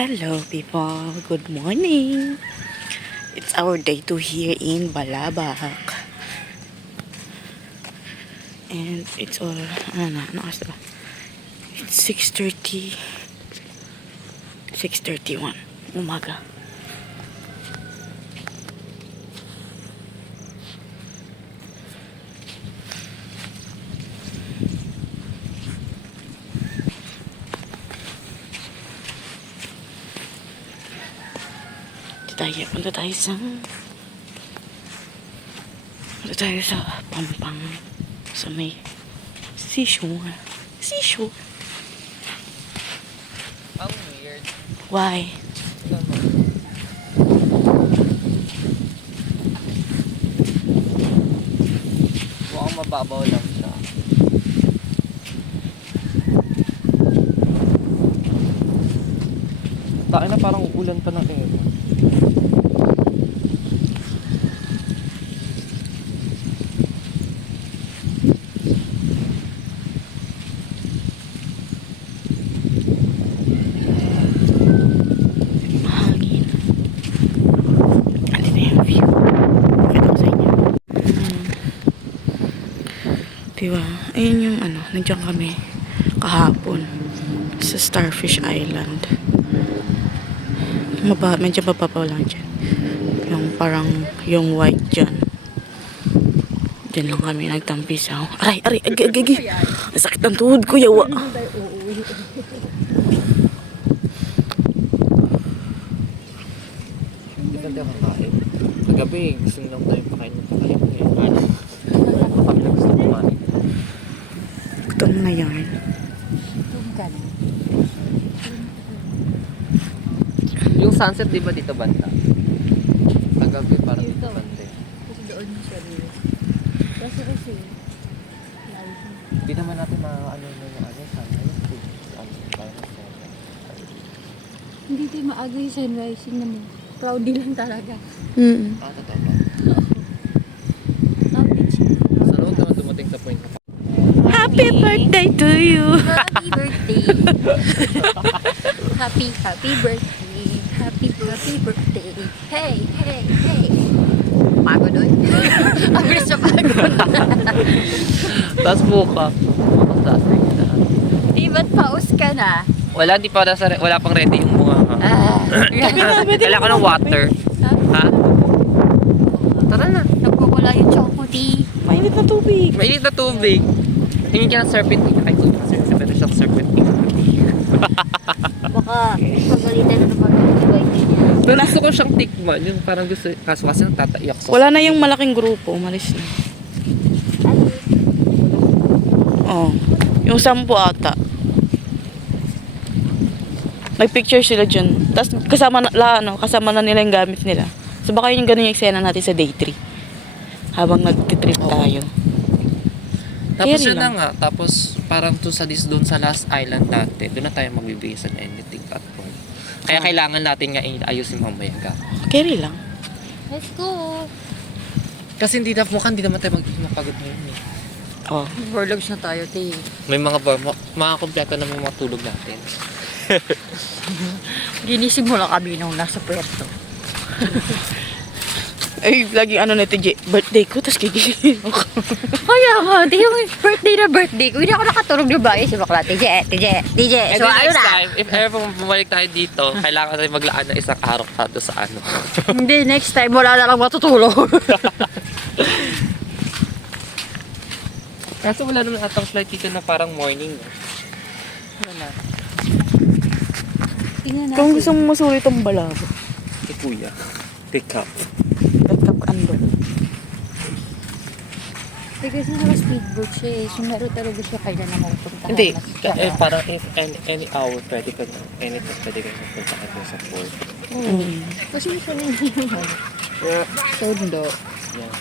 Hello people, good morning. It's our day 2 here in Balabac. And it's all, ano oras ba? It's 6:30. 6:31 umaga. Punta tayo sa Pampang, sa may seashore. Ang weird. Why? Mukhang mababaw lang siya. Tayo na parang uulan pa ng ero. Mahangin. Andito yung view. Pakita ko sa inyo. Diba? Ayun yung ano, nandiyan kami kahapon sa Starfish Island. Medyo mababaw lang dyan. Yung parang yung white dyan. Dyan lang kami nagtampisaw. Aray, agi. Nasakit ang tuhod ko, yawa. Hindi ka tayo kakain. Kagabi, gusto lang tayo pakain ng pakain. Ano? Kami na gusto kumain. Gutom na yan. Yung sunset di ba dito banda? Kagabi parang dito banda. Kasi doon siya rin. Kasi Hindi naman natin maaano yung sana yung food. hindi tayo maaga yung sunrise. Yun naman. Proudly lang talaga. Totoo ba? Proudly siya. Sa loob naman dumating sa point na Happy birthday to you! Happy birthday! Happy birthday! Happy birthday! Hey! Pagod doon? Ang bilis na pagod. taas buka. Taas na kita. Di ba't paus ka na? Wala pang ready yung mga kailangan ko ng water. Ha? Tara na. Nagpupula yung chocolate. Mainit na tubig. Mainit na tubig. Hingin ka ng serpentine. Ay, gusto ng serpentine. Pero siyang serpentine. Baka pagalitan na naman yung white niya. Pero gusto ko siyang tikman. Yung parang gusto, kaso kasi nagtataiyak sa Wala na yung malaking grupo. Umalis na. Oh. Yung 10 ata. Nagpicture sila dyan. Tapos kasama na nila yung gamit nila. So baka yun yung ganun yung eksena natin sa day 3. Habang nagtitrip tayo. Tapos Carry yun na lang. nga. Tapos parang doon sa last island natin. Doon na tayo magbibigay sa anything at home. Kaya kailangan natin nga ayusin mamaya ka. Carry lang. Let's go! Kasi hindi naman tayo mapagod ngayon eh. Oh. Overlogs na tayo, te. May mga kompleto na mga tulog natin. Ginising mo lang kami nung nasa puerto. Ay, lagi nito, birthday ko, tapos gigising ako. Kaya nga, di yung birthday ko, hindi ako nakatulog na ba? Si bakla, TJ. And So, then ano next na? time, if ever bumalik tayo dito, kailangan tayo maglaan ng isang araw pa doon sa ano. Hindi, next time, wala na lang matutulog. Kaso wala naman atang flight dito na parang morning. Wala. Tingnan natin. Kung gusto mo masulit ang balabo, Si Kuya. Pick up. laptop ka andun. Kasi naka-speedboat siya eh. So, meron talaga siya kailan na mapupuntahan. Hindi. Parang if any hour, pwede ka anytime pwede ka mapunta ka doon sa port. Kasi siya na yun. Tondo. Yeah.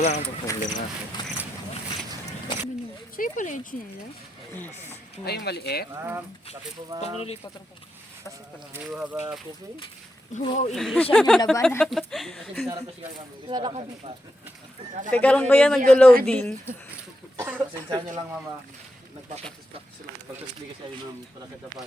Wala kang problema. Sa'yo pala yung chinela? Yes. Ay, yung maliit? Sabi po ba? Paglulipat lang po. Kasi pala. Do you have a coffee? Oo, English ang nalaban natin. Wala kami. Teka lang ba yan, nag-loading? Pasensya niyo lang mama, nagpa-practice lang. Pag-practice kasi kayo ng palakad na pa.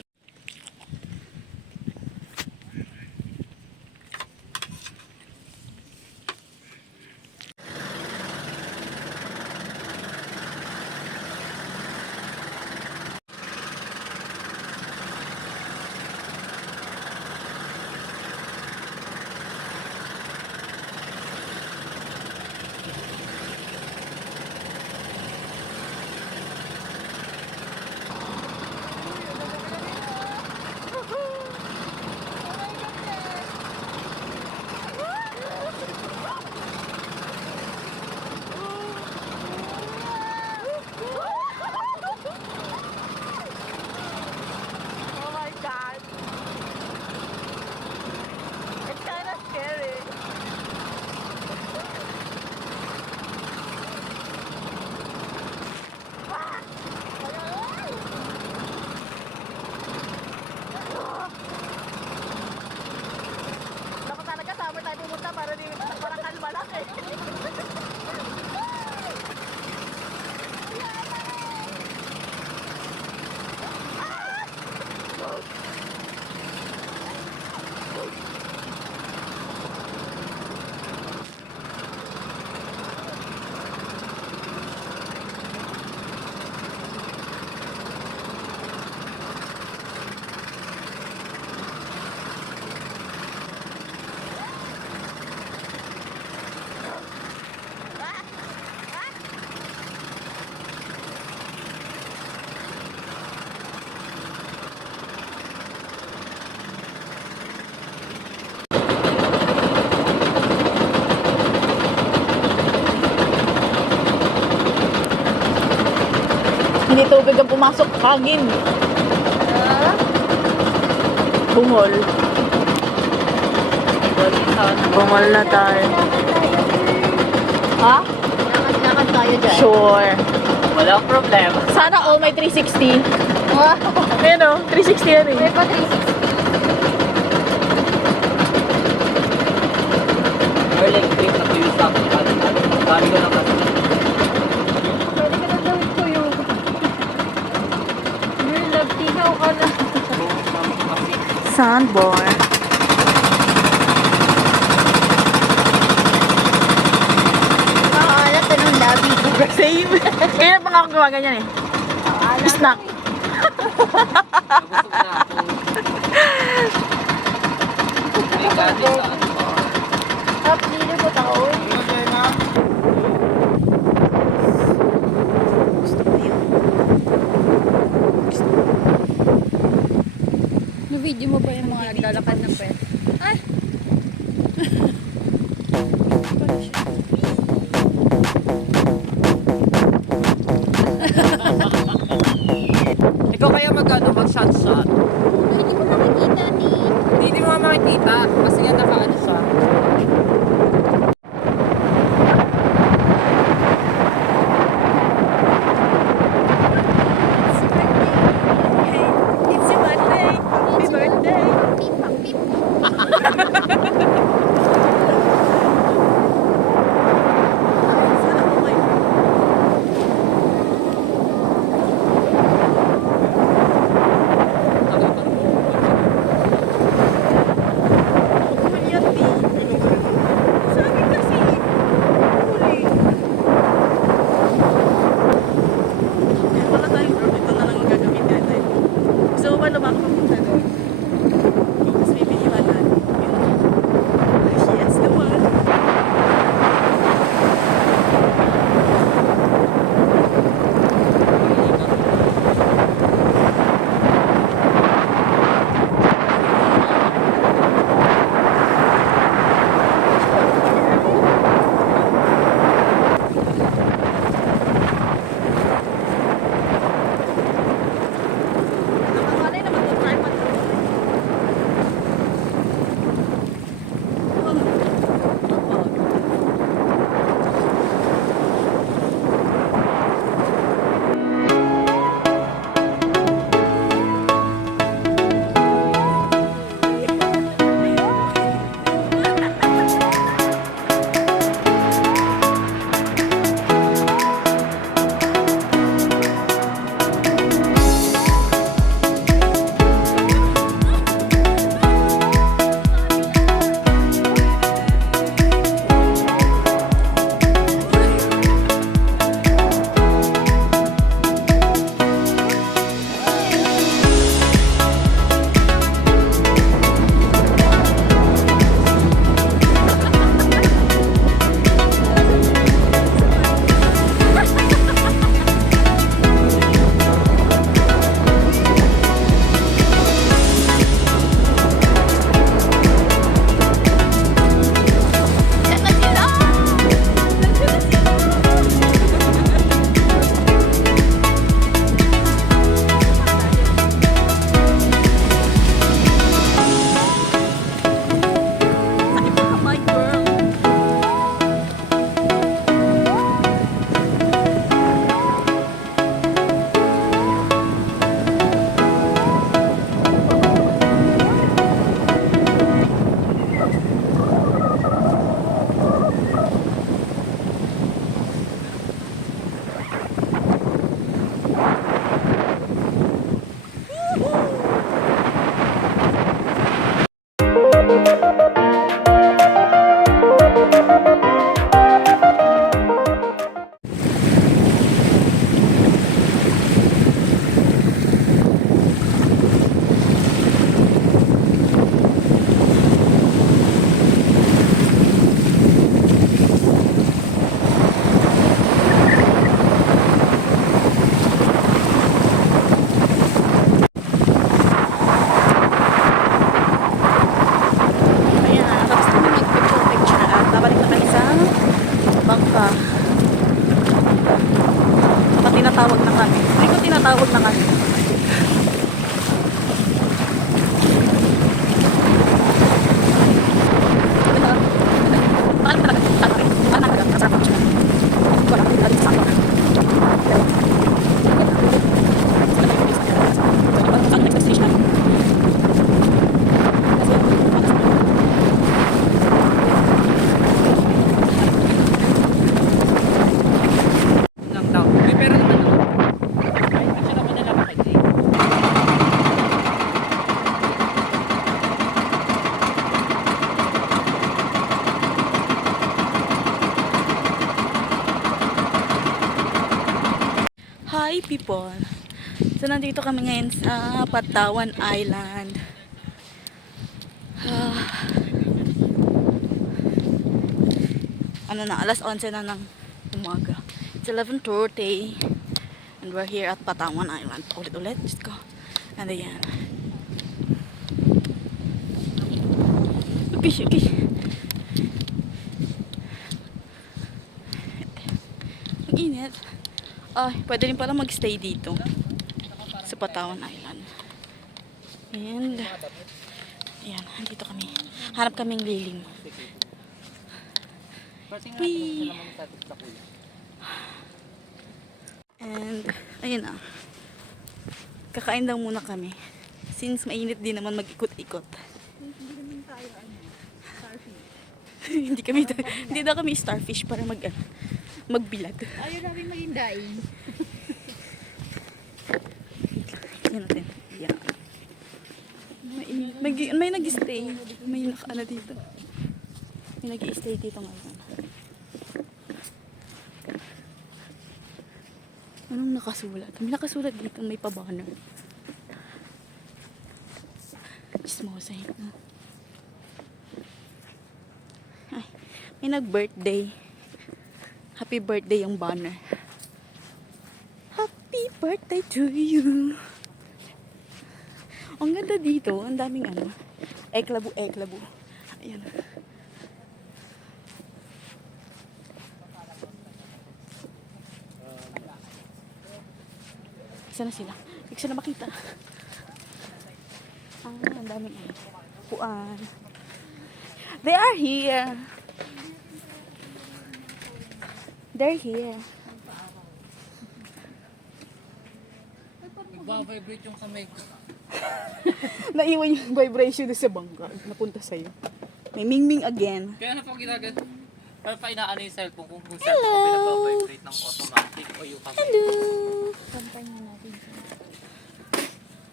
Hindi tubig ang pumasok, hangin. Bumol. Bumol na tayo. Ha? Lakad-lakad tayo dyan. Sure. Walang problema. Sana all may 360. Wow. Ayun o, 360 yan eh. May pa 360. Early trip na tuyo sa akin. Bali ko lang kasi. Pwede ka nang gawin ko yung... Girl, nagtinaw ka na. Sandbar. Maalat na nung labi ko. Same. Kaya pa nga ako gumaganyan eh. Snack. Nabusog na ako. May gadget sa ano. Tap, dito ko tao. Na-video mo ba yung mga naglalakad ng pet? Ay! Ikaw kaya mag-shot-shot. Hindi ko nakikita ni... Hindi mo makikita kasi yan naka-ano siya. It's your birthday. Happy birthday. Pip, pip. tinatawag na kami. Ay ko tinatawag na kami. Lang daw. Uy, pero naman ako. Ay, siya naman nila makikita. Hi people! So nandito kami ngayon sa Patawan Island. Ano na, alas 11 na ng umaga. It's 11:30 and we're here at Patawan Island. Ulit-ulit, just go. And ayan. Okay, okay. Ang init. Ay, pwede rin pala magstay dito sa Patawan Island. And ayan, andito kami. Hanap kaming lilim. Whee! And ayun na. Kakain daw muna kami. Since mainit din naman mag-ikot-ikot. Hindi daw kami starfish para magbilag. Ayaw namin maging daing. Tingnan natin. Yan. May nag-stay. May naka-ano dito. May nag-stay dito ngayon. Anong nakasulat? May nakasulat dito. May pa-banner. Chismosa yun. Ay, may nag-birthday. Happy birthday yung banner. Happy birthday to you. Ang ganda dito. Ang daming ano. Eklabu. Ayan. Isa na sila. Hindi ko sila makita. Ang daming ano. Puan. They are here. They're here. Nagbabibrate yung kamay ko. Naiwan yung vibration sa bangka. Napunta sa'yo. May mingming again. Kaya na po ginagano. Para pa inaano yung cellphone kung cellphone ko pinagbabibrate ng automatic o yung kamay. Hello!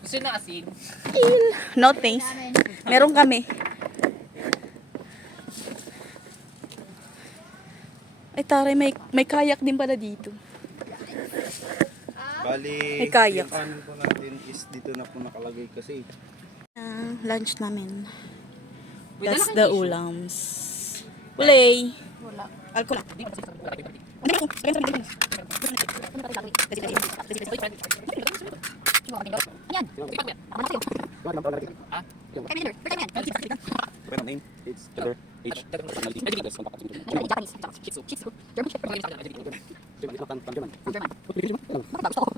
Gusto na asin? No thanks. Meron kami. Ay taray, may kayak din pala dito. Bali, May kayak. yung kanin po natin is dito na po nakalagay kasi. Lunch namin. Wait, That's dala the kayo ulams. Ulay. Wala. Alcohol. Ayan. Ako na sa'yo. Kaya minor. First time yan. Pero name, age, gender, age, personality, address, contact, Japanese. Shih Tzu. German Shepherd. German. Bakit ba gusto ko?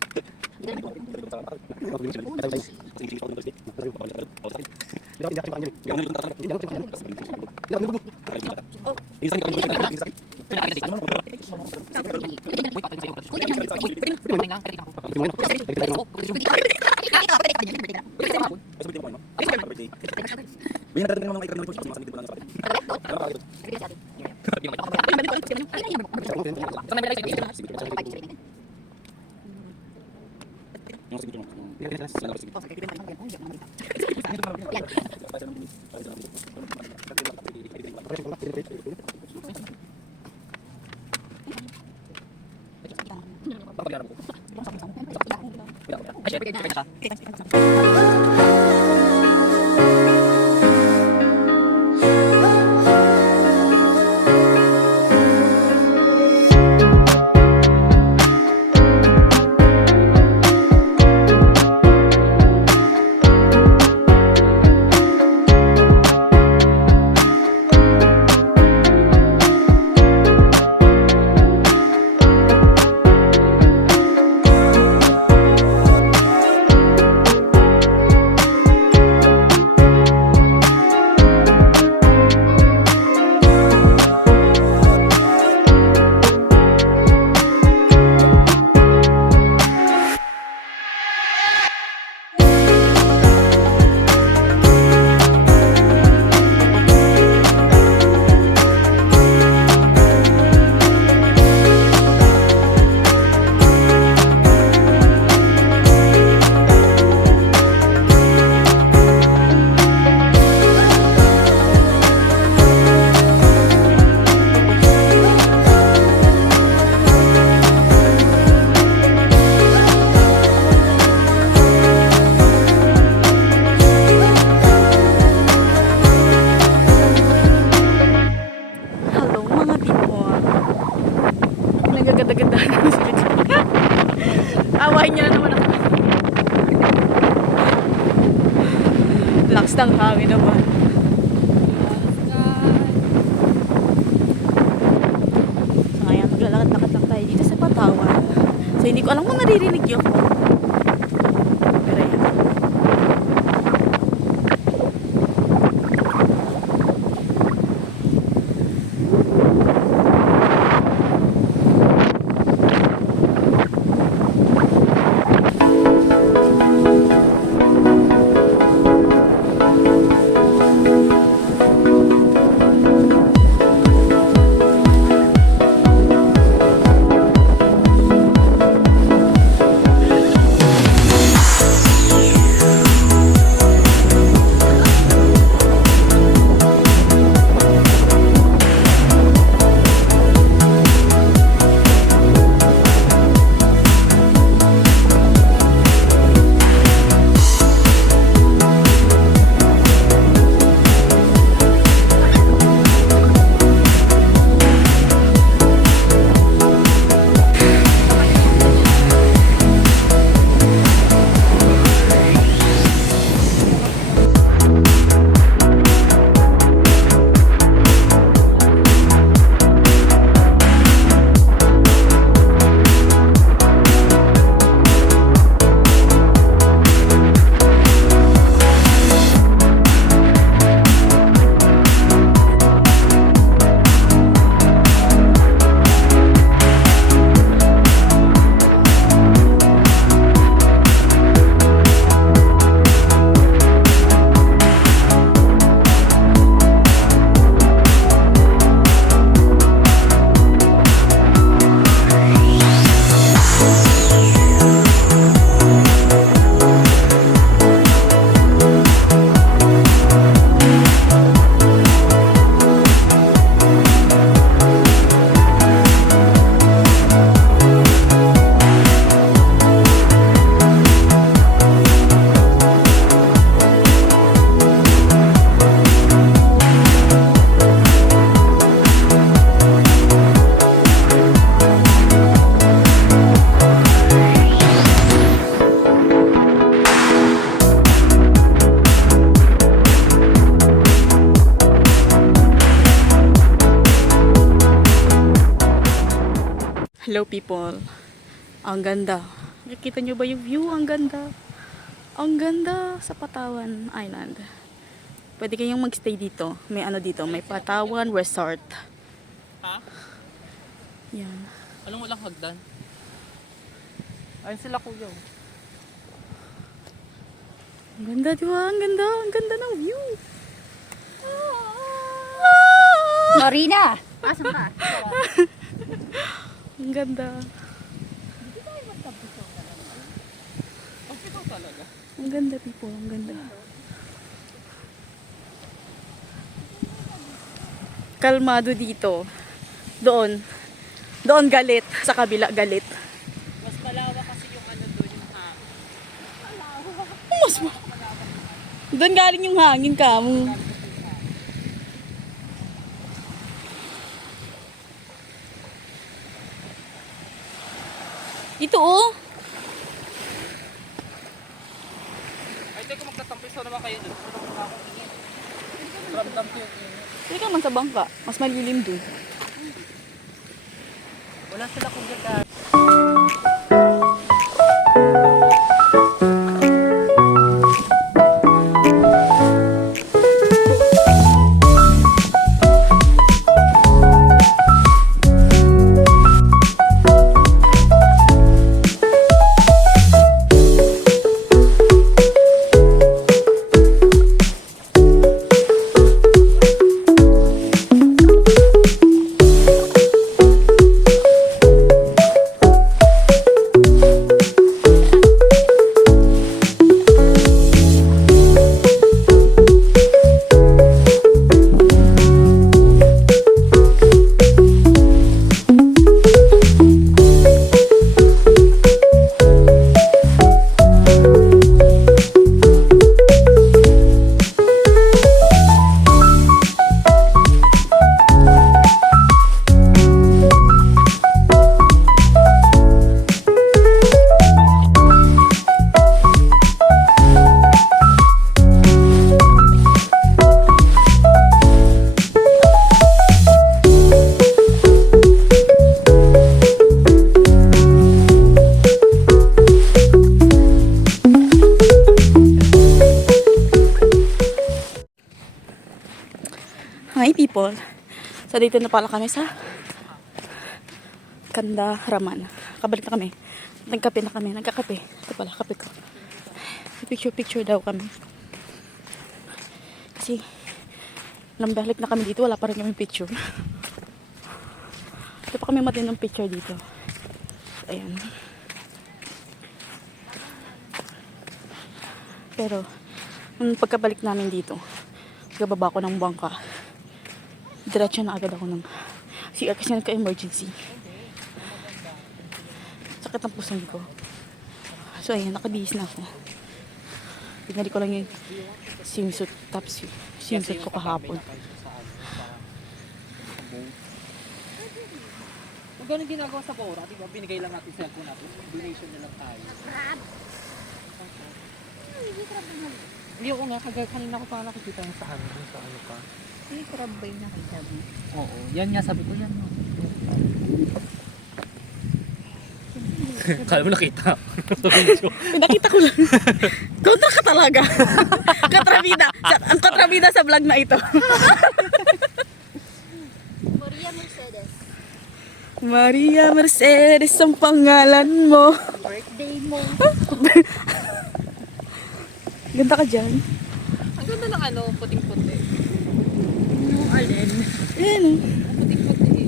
Awahin niyo na naman ako. Lakas ng hangin naman. So ngayon, maglalakad-lakad lang tayo dito sa Patawan. So hindi ko alam kung naririnig yun. Pero yan. Hello people. Ang ganda. Nakikita nyo ba yung view? Ang ganda. Ang ganda sa Patawan Island. Pwede kayong magstay dito. May ano dito. May Patawan Resort. Ha? Yan. Anong walang hagdan? Ayun sila kuya. Ang ganda, di ba? Ang ganda. Ang ganda ng view. Marina! Asan ka? Ang ganda. Ang ganda people. Ang ganda. Kalmado dito. Doon. Doon galit. Sa kabila galit. Mas malawa kasi yung ano doon yung hangin. Doon galing yung hangin ka mo. Ito oh. Ay, teka, magtatampiso naman kayo doon. Ramdam ko yung init. Hindi ka man sa bangka. Mas malilim doon. Wala sila kung ganda. people. So, dito na pala kami sa Kandaharaman. Kabalik na kami. Nagkape na kami. Nagkakape. Ito pala, kape ko. Picture daw kami. Kasi, nambalik na kami dito. Wala pa rin kami picture. Ito pa kami matinong picture dito. Ayan. Pero, nung pagkabalik namin dito, pagkababa ko ng bangka, diretso na agad ako ng CR kasi nagka-emergency. Sakit ang puson ko. So, ayan, nakabihis na ako. Pinali ko lang yung swimsuit, top swimsuit ko kahapon. Kung ganun ginagawa sa Bora, di ba? Binigay lang natin sa cellphone natin. Donation na lang tayo. Hindi ako nga, kanina ko pa nakikita yung sa ano pa. Hindi crab ba yung nakita mo? Oo, yan nga sabi ko yan. Kala mo nakita. Pinakita ko lang. Kontra ka talaga. Katrabida. Ang katrabida sa vlog na ito. Maria Mercedes. Maria Mercedes ang pangalan mo. Birthday mo. Ganda ka dyan. Ang ganda ng ano, puting-puti. Yung alin. Ayan. Puting-puti.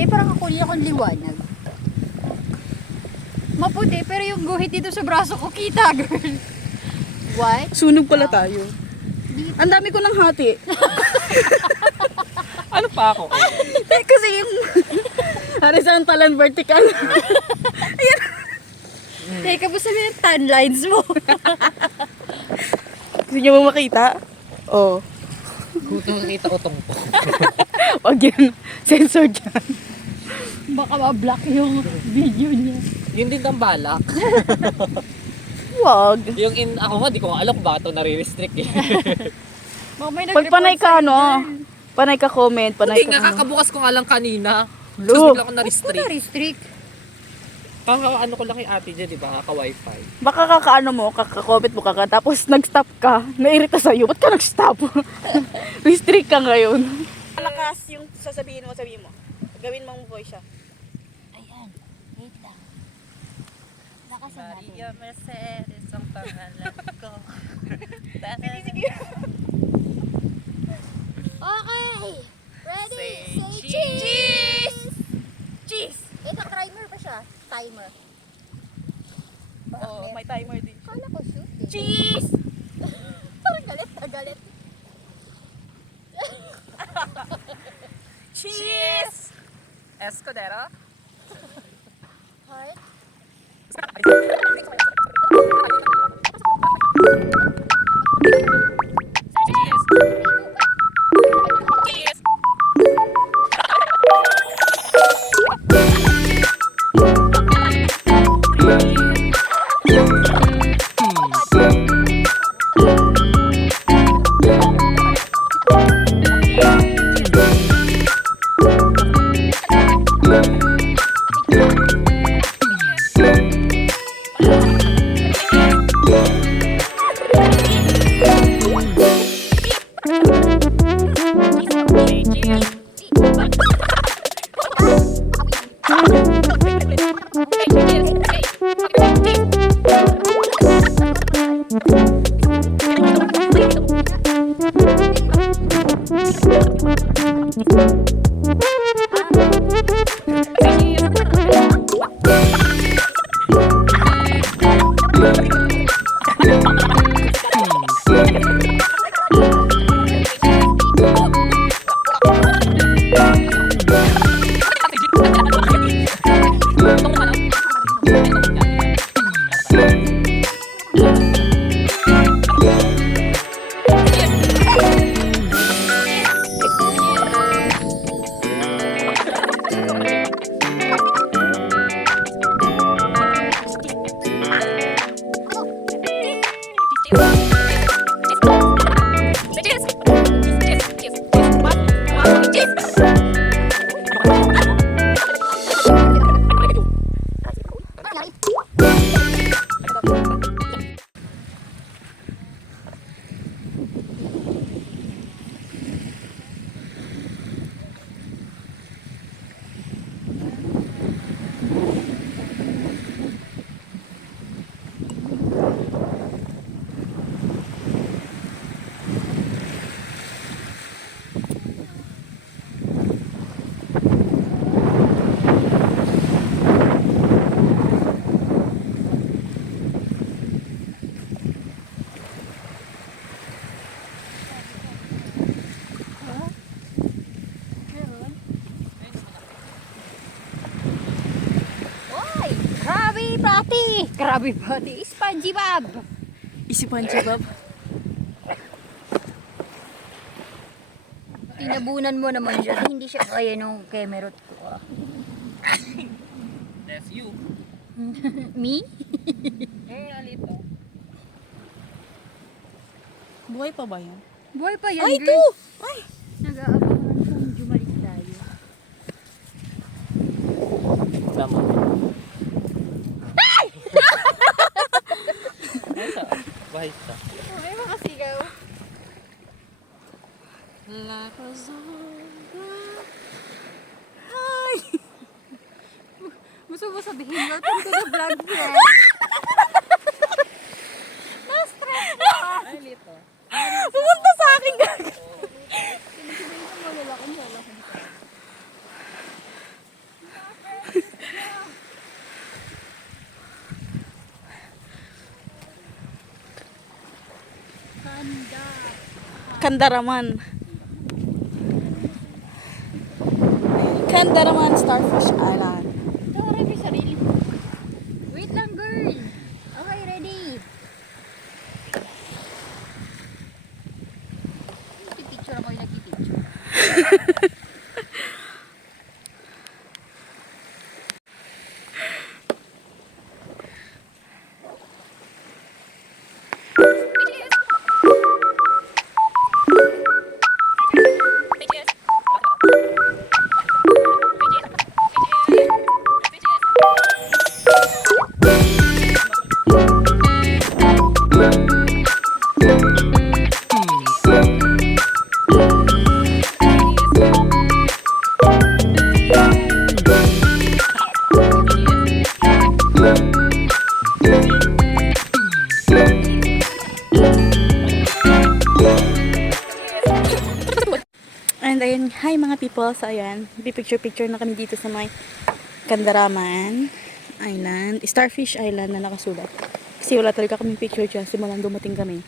Eh, parang ako akong liwanag. Maputi, pero yung guhit dito sa braso ko, kita, girl. What? Sunog pala tayo. Ang dami ko ng hati. Ano pa ako? Kasi yung horizontal and vertical. Teka, basta mo yung tan lines mo. Gusto niyo mo makita? Oo. Kung nakita ko tong po. Wag yan. Sensor dyan. Baka ma-block yung video niya. Yun din ang balak. Wag. Yung ako nga, di ko nga alam kung bakit ito nare-restrict eh. Baka may Pag panay ka, no? Panay ka comment, panay Hindi ka nga, ano. kakabukas ko nga lang kanina. Lo. Tapos bigla ako Ano na-restrict. restrict? Ano ko lang yung ate dyan, di ba? Kaka-wifi. Baka kakaano mo, kaka-comment mo tapos nag-stop ka, nairita sa'yo, ba't ka nag-stop? Restrict ka ngayon. Malakas yung sabihin mo. Gawin mong voice siya. Ayan, wait lang. Lakasan natin. Mercedes ang pangalan ko. Okay! Ready? Say Say cheese! cheese! Cheese! Ito, timer pa siya. Timer. Oh, may timer din. Kala ko shoot eh. Cheese! Parang galit na galit. Cheese! Escudero? Heart. Krabby Patty. SpongeBob. Isipan si Bob. Tinabunan mo naman siya. Hindi siya kaya nung kemerot ko. That's you. Me? Alito. Buhay pa ba yan? Buhay pa yan, Ay, ito! girl. Ay! Nag-aabangan kung jumalit tayo. Tama. Bahay sa. Ay, makasigaw. Ay! Gusto mo sabihin, welcome to the vlog, friend. Pumunta sa akin gag. Kandaraman. Kandaraman Starfish Island. Ito, ready sarili. Wait lang, girl. Okay, ready. Nagpipicture ako yung nagpipicture. And ayun, hi mga people. So ayan, picture na kami dito sa may Kandaraman Island, Starfish Island na nakasulat. Kasi wala talaga kaming picture dyan simulang dumating kami.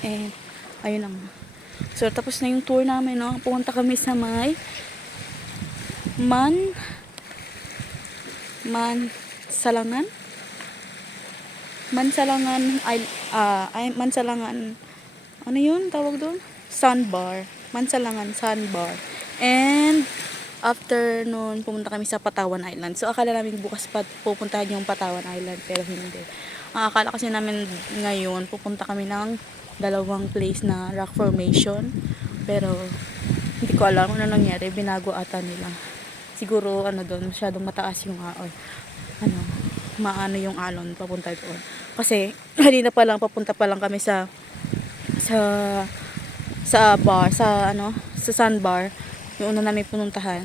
And ayun lang. So tapos na yung tour namin, no. Pumunta kami sa may Mansalangan ano yun tawag doon? Sandbar. Mansalangan Sandbar. And after noon, pumunta kami sa Patawan Island. So akala namin bukas pa pupuntahan yung Patawan Island, pero hindi. Ang akala kasi namin ngayon pupunta kami ng dalawang place na rock formation, pero hindi ko alam kung ano nangyari, binago ata nila. Siguro doon masyadong mataas yung maano yung alon papunta doon. Kasi kanina pa lang papunta pa lang kami sa bar, sa sandbar, yung una namin pununtahan,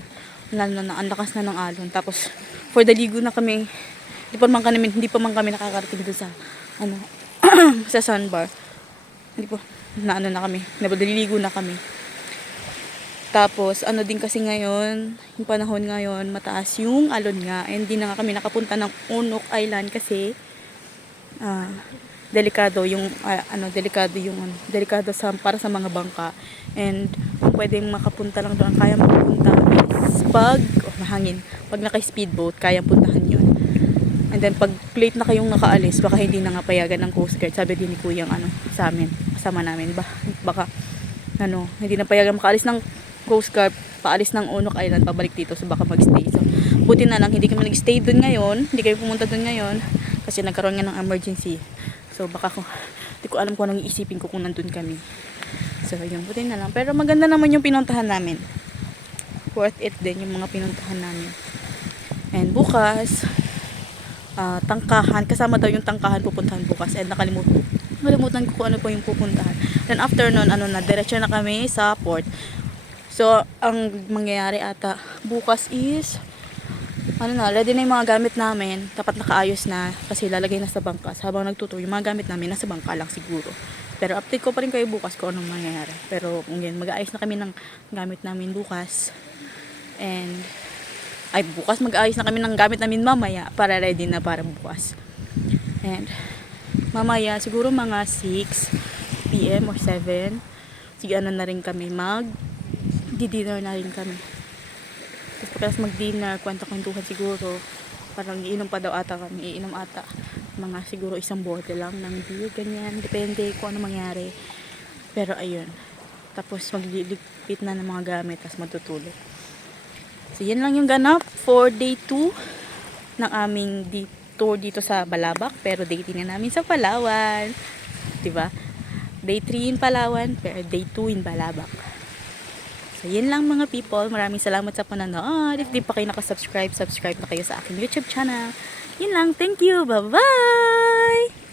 ang lakas na ng alon. Tapos for the ligo na kami, hindi pa man kami nakakarating doon sa sa sandbar. Hindi po na kami, naliligo na kami. Tapos din kasi ngayon, yung panahon ngayon, mataas yung alon nga, and hindi na nga kami nakapunta ng Unok Island kasi delikado para sa mga bangka, and pwedeng makapunta lang doon, kaya makapunta is pag mahangin, pag naka-speedboat kaya puntahan yun. And then pag late na kayong nakaalis, baka hindi na nga payagan ng Coast Guard, sabi din ni Kuyang sa amin, kasama namin, baka hindi na payagan makaalis ng Coast Guard, paalis ng Unok Island pabalik dito, so baka magstay. So buti na lang hindi kami nag-stay doon ngayon, hindi kayo pumunta doon ngayon kasi nagkaroon nga ng emergency. So baka hindi ko alam kung anong iisipin ko kung nandun kami. So yun, buti na lang. Pero maganda naman yung pinuntahan namin. Worth it din yung mga pinuntahan namin. And bukas, tangkahan, kasama daw yung tangkahan pupuntahan bukas. And nakalimutan ko kung ano po yung pupuntahan. Then after nun, diretso na kami sa port. So ang mangyayari ata bukas is ready na yung mga gamit namin. Dapat nakaayos na kasi lalagay na sa bangka. Habang nagtutour, yung mga gamit namin nasa bangka lang siguro. Pero update ko pa rin kayo bukas kung anong mangyayari. Pero mag-aayos na kami ng gamit namin bukas. And bukas mag-aayos na kami ng gamit namin mamaya para ready na para bukas. And mamaya siguro mga 6 PM or 7, sige na rin kami, di-dinner na rin kami. Tapos pagkas mag-dinner, kwento-kwentuhan siguro. Parang iinom pa daw ata kami. Iinom ata. Mga siguro isang bote lang ng beer, ganyan. Depende kung ano mangyari. Pero ayun. Tapos magliligpit na ng mga gamit, tapos matutulog. So, yan lang yung ganap for day 2 ng aming tour dito sa Balabac. Pero day 3 na namin sa Palawan. Diba? Day 3 in Palawan, pero day 2 in Balabac. So, yan lang mga people. Maraming salamat sa panonood. If di pa kayo nakasubscribe, subscribe na kayo sa aking YouTube channel. Yan lang. Thank you. Bye-bye!